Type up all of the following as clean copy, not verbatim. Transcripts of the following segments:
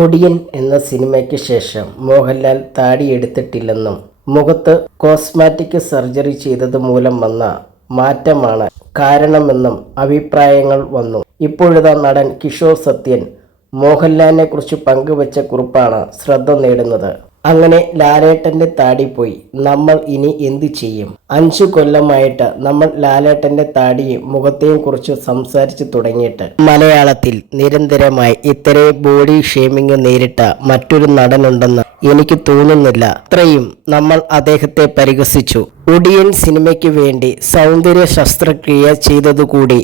ഒടിയൻ എന്ന സിനിമയ്ക്ക് ശേഷം മോഹൻലാൽ താടിയെടുത്തിട്ടില്ലെന്നും മുഖത്ത് കോസ്മാറ്റിക് സർജറി ചെയ്തത് മൂലം വന്ന മാറ്റമാണ് കാരണമെന്നും അഭിപ്രായങ്ങൾ വന്നു. ഇപ്പോഴിതാ നടൻ കിഷോർ സത്യൻ മോഹൻലാലിനെ കുറിച്ച് പങ്കുവച്ച കുറിപ്പാണ് ശ്രദ്ധ നേടുന്നത്. അങ്ങനെ ലാലേട്ടൻ്റെ താടി പോയി, നമ്മൾ ഇനി എന്തു ചെയ്യും? 5 കൊല്ലമായിട്ട് നമ്മൾ ലാലേട്ടൻ്റെ താടിയും മുഖത്തെയും കുറിച്ച് സംസാരിച്ചു തുടങ്ങിയിട്ട് മലയാളത്തിൽ നിരന്തരമായി ഇത്തരം ബോഡി ഷേമിംഗ് നേരിട്ട മറ്റൊരു നടനുണ്ടെന്ന് എനിക്ക് തോന്നുന്നില്ല. അത്രയും നമ്മൾ അദ്ദേഹത്തെ പരിഹസിച്ചു. ഒടിയൻ സിനിമയ്ക്ക് വേണ്ടി സൗന്ദര്യ ശസ്ത്രക്രിയ ചെയ്തതുകൂടി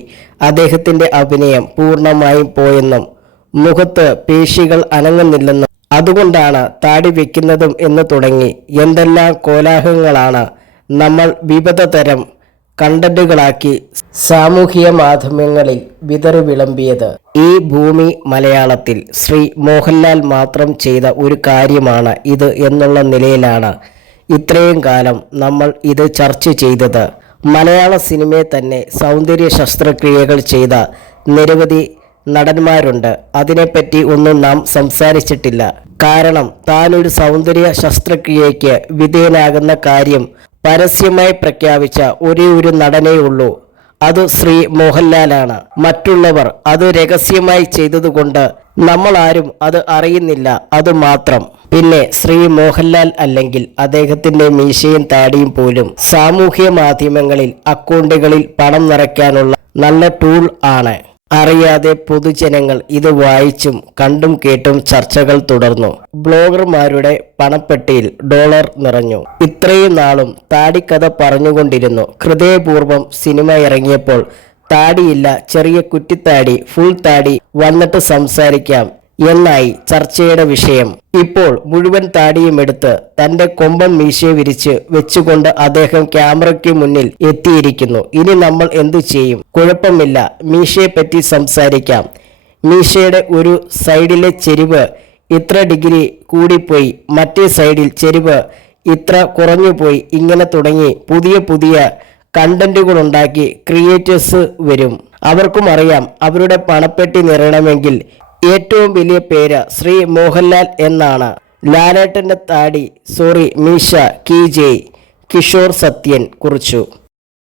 അദ്ദേഹത്തിൻ്റെ അഭിനയം പൂർണ്ണമായും പോയെന്നും മുഖത്ത് പേശികൾ അനങ്ങുന്നില്ലെന്നും അതുകൊണ്ടാണ് താടി വെക്കുന്നതും എന്ന് തുടങ്ങി എന്തെല്ലാം കോലാഹലങ്ങളാണ് നമ്മൾ വിവിധ തരം കണ്ടന്റുകളാക്കി സാമൂഹിക മാധ്യമങ്ങളിൽ വിതറി വിളമ്പിയത്. ഈ ഭൂമി മലയാളത്തിൽ ശ്രീ മോഹൻലാൽ മാത്രം ചെയ്ത ഒരു കാര്യമാണ് ഇത് എന്നുള്ള നിലയിലാണ് ഇത്രയും കാലം നമ്മൾ ഇത് ചർച്ച ചെയ്തത്. മലയാള സിനിമയെ തന്നെ സൗന്ദര്യ ശസ്ത്രക്രിയകൾ ചെയ്ത നിരവധി നടന്മാരുണ്ട്. അതിനെപ്പറ്റി ഒന്നും നാം സംസാരിച്ചിട്ടില്ല. കാരണം താനൊരു സൗന്ദര്യ ശസ്ത്രക്രിയയ്ക്ക് വിധേയനാകുന്ന കാര്യം പരസ്യമായി പ്രഖ്യാപിച്ച ഒരേ ഒരു നടനേ ഉള്ളൂ. അത് ശ്രീ മോഹൻലാലാണ്. മറ്റുള്ളവർ അത് രഹസ്യമായി ചെയ്തതുകൊണ്ട് നമ്മളാരും അത് അറിയുന്നില്ല, അതുമാത്രം. പിന്നെ ശ്രീ മോഹൻലാൽ അല്ലെങ്കിൽ അദ്ദേഹത്തിൻ്റെ മീശയും താടിയും പോലും സാമൂഹ്യ മാധ്യമങ്ങളിൽ അക്കൗണ്ടുകളിൽ പണം നിറയ്ക്കാനുള്ള നല്ല ടൂൾ ആണ്. അറിയാതെ പൊതുജനങ്ങൾ ഇത് വായിച്ചും കണ്ടും കേട്ടും ചർച്ചകൾ തുടർന്നു. ബ്ലോഗർമാരുടെ പണപ്പെട്ടിയിൽ ഡോളർ നിറഞ്ഞു. ഇത്രയും നാളും താടിക്കഥ പറഞ്ഞുകൊണ്ടിരുന്നു. ഹൃദയപൂർവ്വം സിനിമ ഇറങ്ങിയപ്പോൾ താടിയില്ല, ചെറിയ കുറ്റിത്താടി, ഫുൾ താടി വന്നിട്ട് സംസാരിക്കാം എന്നായി ചർച്ചയുടെ വിഷയം. ഇപ്പോൾ മുഴുവൻ താടിയും എടുത്ത് തൻ്റെ കൊമ്പൻ മീശയെ വിരിച്ച് വെച്ചുകൊണ്ട് അദ്ദേഹം ക്യാമറയ്ക്ക് മുന്നിൽ എത്തിയിരിക്കുന്നു. ഇനി നമ്മൾ എന്തു ചെയ്യും? കുഴപ്പമില്ല, മീശയെപ്പറ്റി സംസാരിക്കാം. മീശയുടെ ഒരു സൈഡിലെ ചെരിവ് ഇത്ര ഡിഗ്രി കൂടിപ്പോയി, മറ്റേ സൈഡിൽ ചെരിവ് ഇത്ര കുറഞ്ഞുപോയി. ഇങ്ങനെ തുടങ്ങി പുതിയ പുതിയ കണ്ടന്റുകളുണ്ടാക്കി ക്രിയേറ്റേഴ്സ് വരും. അവർക്കും അറിയാം അവരുടെ പണപ്പെട്ടി നിറയണമെങ്കിൽ ഏറ്റവും വലിയ പേര് ശ്രീ മോഹൻലാൽ എന്നാണ്. ലാലേട്ടൻ്റെ താടി മീശ കിഷോർ സത്യൻ കുറിച്ചു.